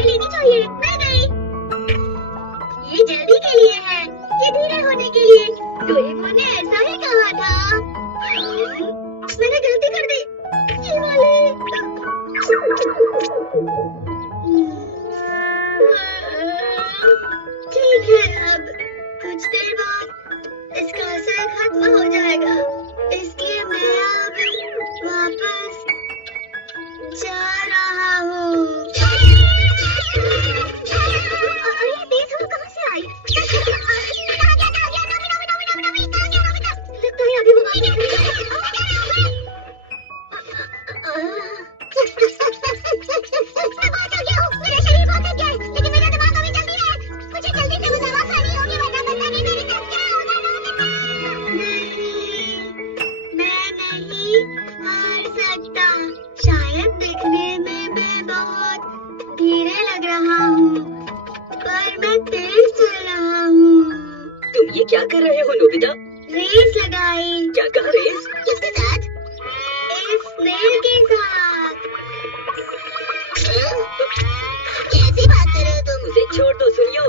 दवाई लेनी चाहिए। मैं गई। ये जल्दी के लिए है, ये धीरे होने के लिए। डोरेमोन ने ऐसा ही कहा था। मैंने गलती कर दी। ये वाली। ठीक है, अब कुछ देर बाद इसका असर खत्म हो जाएगा, इसलिए मैं अब वापस जा रहा हूँ। ये तेज हवा कहाँ से आई? लगता है अभी वो मेरा शरीर बहुत थक गया है, लेकिन मेरा दिमाग अभी जल्दी है। मुझे जल्दी से वो दवा खानी होगी, वरना पता नहीं मेरे साथ क्या होगा। नहीं, मैं नहीं हार सकता। शायद दिखने में मैं बहुत धीरे लग रहा हूँ, पर मैं तेज चल रहा हूँ। तुम ये क्या कर रहे हो नोबिता? रेस लगाई। क्या कहा रेस? किसके साथ? इस स्नेल के साथ। कैसी बात कर रहे हो तुम? मुझे छोड़ दो, सुनियो।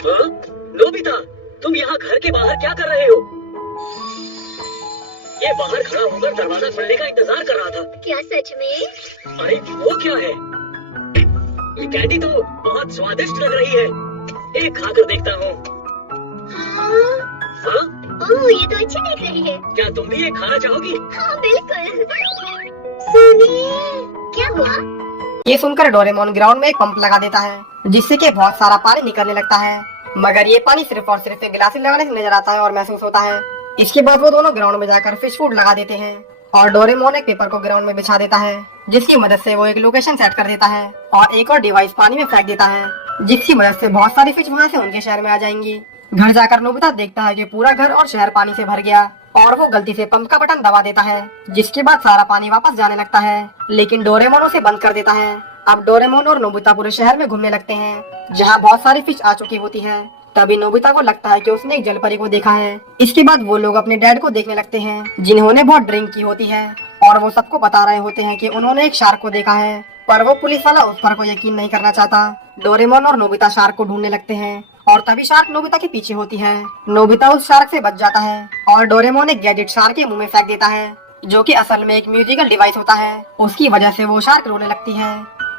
हाँ? नोबिता, तुम यहाँ घर के बाहर क्या कर रहे हो? ये बाहर खड़ा होकर दरवाजा खुलने का इंतजार कर रहा था। क्या सच में? अरे वो क्या है? ये कैंडी तो बहुत स्वादिष्ट लग रही है। एक खाकर देखता हूँ। हाँ? ओह, ये तो अच्छी दिख रही है। क्या तुम भी ये खाना चाहोगी? हाँ बिल्कुल। सुनिए, क्या हुआ? ये सुनकर डोरेमोन ग्राउंड में एक पंप लगा देता है, जिससे कि बहुत सारा पानी निकलने लगता है। मगर ये पानी सिर्फ और सिर्फ एक गिलास लगाने से नजर आता है और महसूस होता है। इसके बाद वो दोनों ग्राउंड में जाकर फिश फूड लगा देते हैं और डोरेमोन एक पेपर को ग्राउंड में बिछा देता है, जिसकी मदद से वो एक लोकेशन सेट कर देता है और एक और डिवाइस पानी में फेंक देता है, जिसकी मदद से बहुत सारी फिश वहाँ से उनके शहर में आ जाएंगी। घर जाकर नोबिता देखता है कि पूरा घर और शहर पानी से भर गया और वो गलती से पंप का बटन दबा देता है, जिसके बाद सारा पानी वापस जाने लगता है, लेकिन डोरेमोन उसे बंद कर देता है। अब डोरेमोन और नोबिता पूरे शहर में घूमने लगते हैं, जहाँ बहुत सारी फिश आ चुकी होती है। तभी नोबिता को लगता है कि उसने एक जलपरी को देखा है। इसके बाद वो लोग अपने डैड को देखने लगते हैं, जिन्होंने बहुत ड्रिंक की होती है, और वो सबको बता रहे होते हैं कि उन्होंने एक शार्क को देखा है, पर वो पुलिस वाला उस पर को यकीन नहीं करना चाहता। डोरेमोन और नोबिता शार्क को ढूंढने लगते हैं और तभी शार्क नोबिता के पीछे होती है। नोबिता उस शार्क से बच जाता है और डोरेमोन एक गैजेट शार्क के मुंह में फेंक देता है, जो कि असल में एक म्यूजिकल डिवाइस होता है। उसकी वजह से वो शार्क रोने लगती है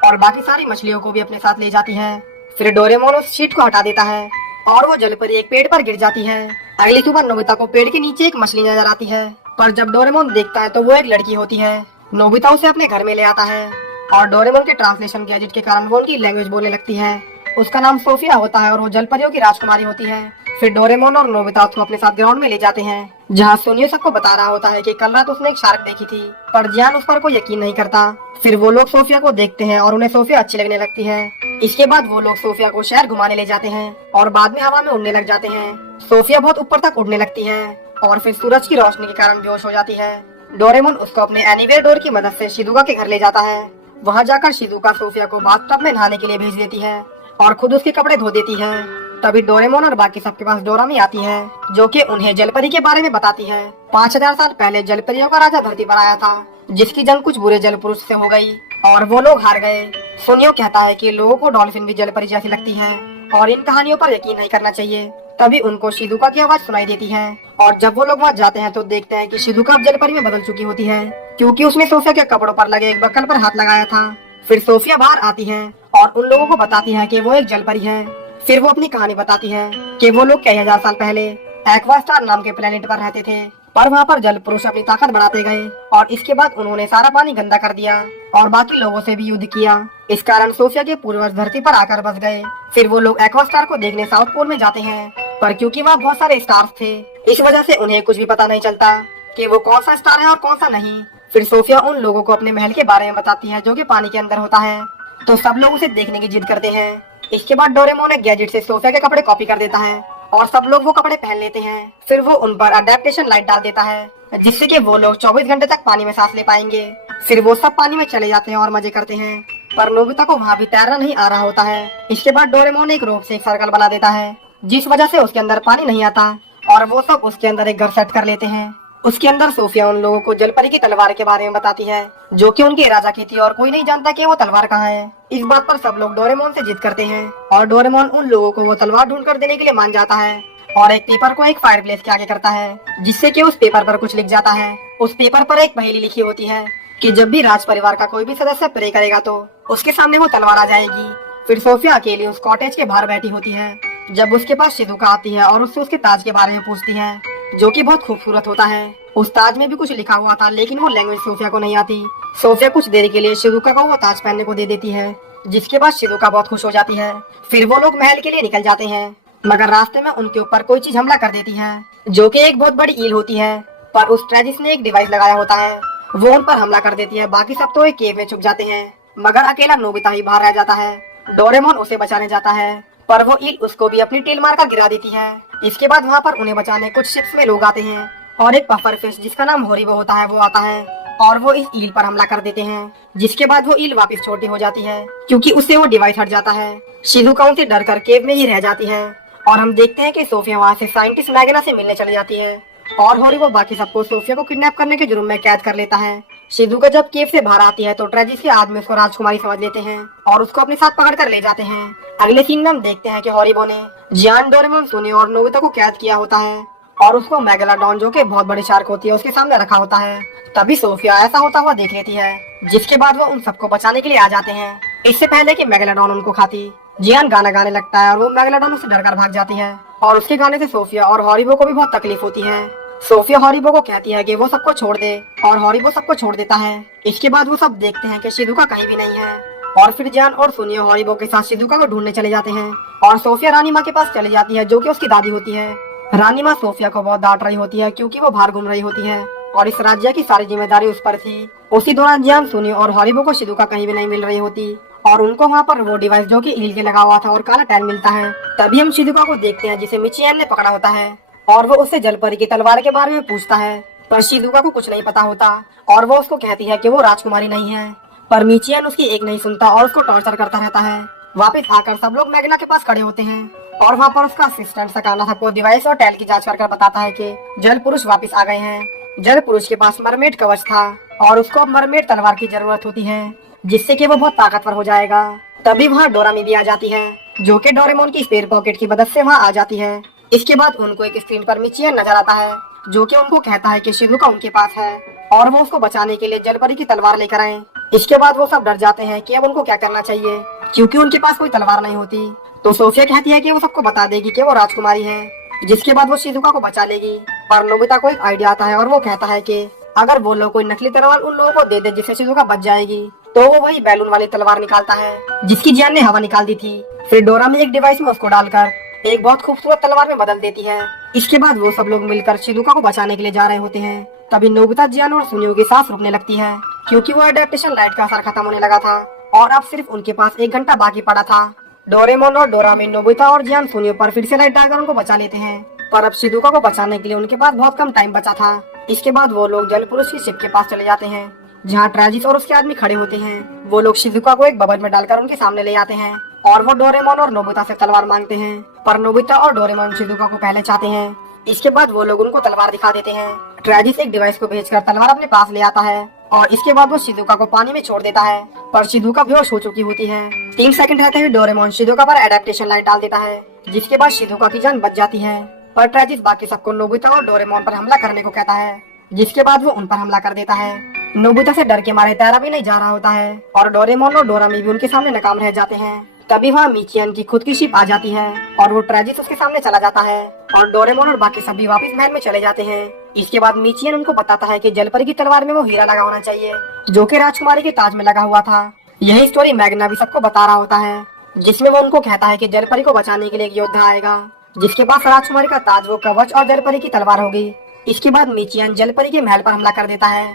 और बाकी सारी मछलियों को भी अपने साथ ले जाती है। फिर डोरेमोन उस शीट को हटा देता है और वो जलपरी एक पेड़ पर गिर जाती है। अगली सुबह नोबिता को पेड़ के नीचे एक मछली नजर आती है, पर जब डोरेमोन देखता है तो वो एक लड़की होती है। नोबिता उसे अपने घर में ले आता है और डोरेमोन के ट्रांसलेशन गैजेट के कारण वो उनकी लैंग्वेज बोलने लगती है। उसका नाम सोफिया होता है और वो जलपरियों की राजकुमारी होती है। फिर डोरेमोन और नोबिता उसको अपने साथ ग्राउंड में ले जाते हैं, जहाँ सुनियो सबको बता रहा होता है कि कल रात उसने एक शार्क देखी थी, पर जियान उस पर कोई यकीन नहीं करता। फिर वो लोग सोफिया को देखते हैं और उन्हें सोफिया अच्छी लगने लगती है। इसके बाद वो लोग सोफिया को शहर घुमाने ले जाते हैं और बाद में हवा में उड़ने लग जाते हैं। सोफिया बहुत ऊपर तक उड़ने लगती है और फिर सूरज की रोशनी के कारण बेहोश हो जाती है। डोरेमोन उसको अपने एनीवेयर डोर की मदद से शिजुका के घर ले जाता है। वहाँ जाकर शिजुका सोफिया को बाथटब में नहाने के लिए भेज देती है और खुद उसके कपड़े धो देती है। तभी डोरेमोन और बाकी सबके पास डोरामी आती है, जो कि उन्हें जलपरी के बारे में बताती है। 5000 साल पहले जलपरियों का राजा धरती पर आया था, जिसकी जंग कुछ बुरे जलपुरुष से हो गई और वो लोग हार गए। सुनियो कहता है कि लोगों को डॉल्फिन भी जलपरी जैसी लगती है और इन कहानियों पर यकीन नहीं करना चाहिए। तभी उनको शिजुका की आवाज सुनाई देती है और जब वो लोग वहाँ जाते हैं तो देखते हैं कि शिजुका अब जलपरी में बदल चुकी होती है, क्योंकि उसने सोफिया के कपड़ों पर लगे एक बक्कल पर हाथ लगाया था। फिर सोफिया बाहर आती है और उन लोगों को बताती है कि वो एक जलपरी है। फिर वो अपनी कहानी बताती है कि वो लोग कई हजार साल पहले एक्वास्टार नाम के प्लेनेट पर रहते थे, पर वहाँ पर जल पुरुष अपनी ताकत बढ़ाते गए और इसके बाद उन्होंने सारा पानी गंदा कर दिया और बाकी लोगों से भी युद्ध किया। इस कारण सोफिया के पूर्वज धरती पर आकर बस गए। फिर वो लोग एक्वास्टार को देखने साउथ पोल में जाते हैं, पर क्योंकि वहाँ बहुत सारे स्टार्स थे, इस वजह से उन्हें कुछ भी पता नहीं चलता। कि वो कौन सा स्टार है और कौन सा नहीं। फिर सोफिया उन लोगों को अपने महल के बारे में बताती है जो कि पानी के अंदर होता है, तो सब लोग उसे देखने की जिद करते हैं। इसके बाद डोरेमोन एक गैजेट से सोफिया के कपड़े कॉपी कर देता है और सब लोग वो कपड़े पहन लेते हैं। फिर वो उन पर अडेप्टेशन लाइट डाल देता है जिससे कि वो लोग 24 घंटे तक पानी में सांस ले पाएंगे। फिर वो सब पानी में चले जाते हैं और मजे करते हैं, पर नोबिता को वहाँ भी तैरना नहीं आ रहा होता है। इसके बाद डोरेमोन एक रोप से एक सर्कल बना देता है जिस वजह से उसके अंदर पानी नहीं आता और वो सब उसके अंदर एक घर सेट कर लेते हैं। उसके अंदर सोफिया उन लोगों को जलपरी की तलवार के बारे में बताती है जो कि उनके राजा की थी और कोई नहीं जानता कि वो तलवार कहाँ है। इस बात पर सब लोग डोरेमोन से जिद करते हैं और डोरेमोन उन लोगों को वो तलवार ढूंढ कर देने के लिए मान जाता है और एक पेपर को एक फायर प्लेस के आगे करता है जिससे कि उस पेपर पर कुछ लिख जाता है। उस पेपर पर एक पहेली लिखी होती है कि जब भी राज परिवार का कोई भी सदस्य प्रे करेगा तो उसके सामने वो तलवार आ जाएगी। फिर सोफिया अकेली उस कॉटेज के बाहर बैठी होती है जब उसके पास शिजुका आती है और उससे उसके ताज के बारे में पूछती है जो कि बहुत खूबसूरत होता है। उस ताज में भी कुछ लिखा हुआ था लेकिन वो लैंग्वेज सोफिया को नहीं आती। सोफिया कुछ देर के लिए शिजुका को वो ताज पहनने को दे देती है जिसके बाद शिजुका बहुत खुश हो जाती है। फिर वो लोग महल के लिए निकल जाते हैं मगर रास्ते में उनके ऊपर कोई चीज हमला कर देती है जो कि एक बहुत बड़ी ईल होती है, पर उस ट्रेजिस ने एक डिवाइस लगाया होता है, वो उन पर हमला कर देती है। बाकी सब तो एक केव में छुप जाते हैं मगर अकेला नोबिता ही बाहर रह जाता है। डोरेमोन उसे बचाने जाता है पर वो ईल उसको भी अपनी टील मार कर गिरा देती है। इसके बाद वहाँ पर उन्हें बचाने कुछ शिप्स में लोग आते हैं और एक पफर फिश जिसका नाम होरिबो होता है वो आता है और वो इस ईल पर हमला कर देते हैं जिसके बाद वो ईल वापस छोटी हो जाती है क्योंकि उससे वो डिवाइस हट जाता है। शिजुका उनसे डर कर केव में ही रह जाती है और हम देखते हैं कि सोफिया वहाँ से साइंटिस्ट मैगना से मिलने चली जाती है और होरिबो बाकी सबको सोफिया को किडनैप करने के जुर्म में कैद कर लेता है। शिजुका जब केव से बाहर आती है तो ट्रेजिस के आदमी उसको राजकुमारी समझ लेते हैं और उसको अपने साथ पकड़ कर ले जाते हैं। अगले सीन में हम देखते हैं कि होरिबो ने जियान, डोरेमोन, सुनी और नोबिता को कैद किया होता है और उसको मेगालोडॉन जो कि बहुत बड़ी शार्क होती है उसके सामने रखा होता है। तभी सोफिया ऐसा होता हुआ देख लेती है जिसके बाद वो उन सबको बचाने के लिए आ जाते हैं इससे पहले कि मेगालोडॉन उनको खाती। जियान गाना गाने लगता है और वो मेगालोडॉन उससे डरकर भाग जाती है और उसके गाने से सोफिया और होरिबो को भी बहुत तकलीफ होती है। सोफिया होरिबो को कहती है कि वो सबको छोड़ दे और होरिबो सबको छोड़ देता है। इसके बाद वो सब देखते हैं कि शिजुका कहीं भी नहीं है और फिर जियान और सुनियो होरिबो के साथ शिजुका को ढूंढने चले जाते हैं और सोफिया रानी माँ के पास चली जाती है जो कि उसकी दादी होती है। रानी माँ सोफिया को बहुत डांट रही होती है क्योंकि वो बाहर घूम रही होती है और इस राज्य की सारी जिम्मेदारी उस पर थी। उसी दौरान जियान, सुनियो और होरिबो को शिजुका कहीं भी नहीं मिल रही होती और उनको वहाँ पर वो डिवाइस जो कि ईल के लगा हुआ था और काला टैन मिलता है। तभी हम शिजुका को देखते हैं जिसे मिचियन ने पकड़ा होता है और वो उससे जलपरी की तलवार के बारे में पूछता है पर शिजुका को कुछ नहीं पता होता और वो उसको कहती है कि वो राजकुमारी नहीं है, पर मिचियन उसकी एक नहीं सुनता और उसको टॉर्चर करता रहता है। वापस आकर सब लोग मैग्ना के पास खड़े होते हैं और वहाँ पर उसका असिस्टेंट सकाना सबको डिवाइस और टैल की जांच कर बताता है कि जल पुरुष वापस आ गए हैं। जल पुरुष के पास मरमेड कवच था और उसको अब मरमेड तलवार की जरूरत होती है जिससे कि वो बहुत ताकतवर हो जाएगा। तभी वहाँ डोरामी भी आ जाती है जो कि डोरेमोन की स्पेयर पॉकेट की मदद से वहाँ आ जाती है। इसके बाद उनको एक स्क्रीन पर मिचियन नजर आता है जो कि उनको कहता है कि शिजुका उनके पास है और वो उसको बचाने के लिए जलपरी की तलवार लेकर आए। इसके बाद वो सब डर जाते हैं कि अब उनको क्या करना चाहिए क्योंकि उनके पास कोई तलवार नहीं होती। तो सोफिया कहती है कि वो सबको बता देगी कि वो राजकुमारी है, जिसके बाद वो शिजुका को बचा लेगी। पर नोबिता को एक आइडिया आता है और वो कहता है कि अगर वो लोग कोई नकली तलवार उन लोगों को दे दे जिससे शिजुका बच जाएगी, तो वो वही बैलून वाली तलवार निकालता है जिसकी जियान ने हवा निकाल दी थी। फिर डोरा में एक डिवाइस में उसको डालकर एक बहुत खूबसूरत तलवार में बदल देती है। इसके बाद वो सब लोग मिलकर शिजुका को बचाने के लिए जा रहे होते हैं। तभी नोबिता, जियान और सुनियो की सांस रुकने लगती है क्योंकि वो अडेप्टेशन लाइट का असर खत्म होने लगा था और अब सिर्फ उनके पास 1 घंटा बाकी पड़ा था। डोरेमोन और डोरामिन नोबिता और जियान सुनियो पर फिर से लाइट डालकर उनको बचा लेते हैं, पर अब शिजुका को बचाने के लिए उनके पास बहुत कम टाइम बचा था। इसके बाद वो लोग जल पुरुष की शिप के पास चले जाते हैं जहाँ ट्रेजिस और उसके आदमी खड़े होते हैं। वो लोग शिजुका को एक बबल में डालकर उनके सामने ले आते हैं और वो डोरेमोन और नोबिता से तलवार मांगते हैं, पर नोबिता और डोरेमोन शिजुका को पहले चाहते हैं। इसके बाद वो लोग उनको तलवार दिखा देते हैं। ट्रेजिस एक डिवाइस को भेजकर तलवार अपने पास ले आता है और इसके बाद वो शिजुका को पानी में छोड़ देता है, पर शिजुका बेहोश हो चुकी होती है। 3 सेकंड रहते हुए डोरेमोन शिजुका पर एडेप्टेशन लाइट डाल देता है जिसके बाद शिजुका की जान बच जाती है। पर ट्रेजिस बाकी सबको नोबिता और डोरेमोन पर हमला करने को कहता है जिसके बाद वो उन पर हमला कर देता है। नोबिता से डर के मारे तैरा भी नहीं जा रहा होता है और डोरेमोन और डोरामी भी उनके सामने नाकाम रह जाते हैं। तभी वहाँ मिचियन की खुद की शिप आ जाती है और वो ट्रेजिस उसके सामने चला जाता है और डोरेमोन और बाकी सभी वापस महल में चले जाते हैं। इसके बाद मिचियन उनको बताता है कि जलपरी की तलवार में वो हीरा लगा होना चाहिए जो कि राजकुमारी के ताज में लगा हुआ था। यही स्टोरी मैग्ना भी सबको बता रहा होता है जिसमें वो उनको कहता है कि जलपरी को बचाने के लिए एक योद्धा आएगा जिसके पास राजकुमारी का ताज, वो कवच और जलपरी की तलवार होगी। इसके बाद मिचियन जल परी के महल पर हमला कर देता है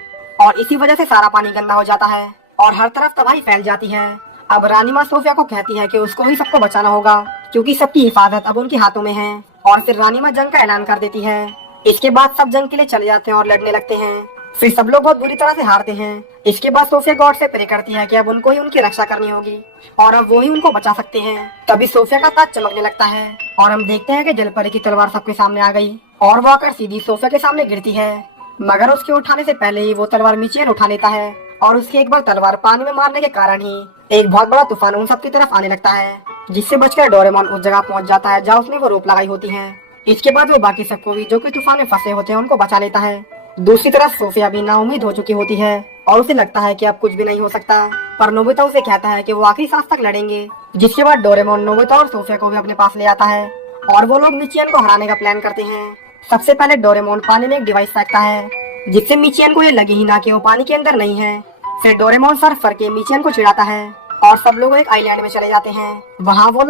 और इसी वजह से सारा पानी गंदा हो जाता है और हर तरफ तबाही फैल जाती है। अब रानी माँ सोफिया को कहती है कि उसको ही सबको बचाना होगा क्योंकि सबकी हिफाजत अब उनके हाथों में है और फिर रानी माँ जंग का ऐलान कर देती है। इसके बाद सब जंग के लिए चले जाते हैं और लड़ने लगते हैं। फिर सब लोग बहुत बुरी तरह से हारते हैं। इसके बाद सोफिया गॉड से प्रे करती है कि अब उनको ही उनकी रक्षा करनी होगी और अब वो ही उनको बचा सकते हैं। तभी सोफिया का ताज चमकने लगता है और हम देखते हैं कि जलपरी की तलवार सबके सामने आ गई और वो आकर सीधी सोफिया के सामने गिरती है, मगर उसके उठाने से पहले ही वो तलवार मिचियन उठा लेता है और उसकी एक बार तलवार पानी में मारने के कारण ही एक बहुत बड़ा तूफान उन सबकी तरफ आने लगता है, जिससे बचकर डोरेमोन उस जगह पहुंच जाता है जहाँ उसने वो रोप लगाई होती है। इसके बाद वो बाकी सबको भी जो कि तूफान में फंसे होते हैं उनको बचा लेता है। दूसरी तरफ सोफिया भी नाउम्मीद हो चुकी होती है और उसे लगता है कि अब कुछ भी नहीं हो सकता, पर नोबिता उसे कहता है कि वो आखिरी सांस तक लड़ेंगे। जिसके बाद डोरेमोन नोबिता और सोफिया को भी अपने पास ले आता है और वो लोग मिचियन को हराने का प्लान करते हैं। सबसे पहले डोरेमोन पानी में एक डिवाइस फेंकता है जिससे मिचियन को ये लगे ही ना कि वो पानी के अंदर नहीं है। फिर डोरेमोन सर्फ करके मिचियन को चिढ़ाता है और सब लोग एक आइलैंड में चले जाते हैं। वहाँ वो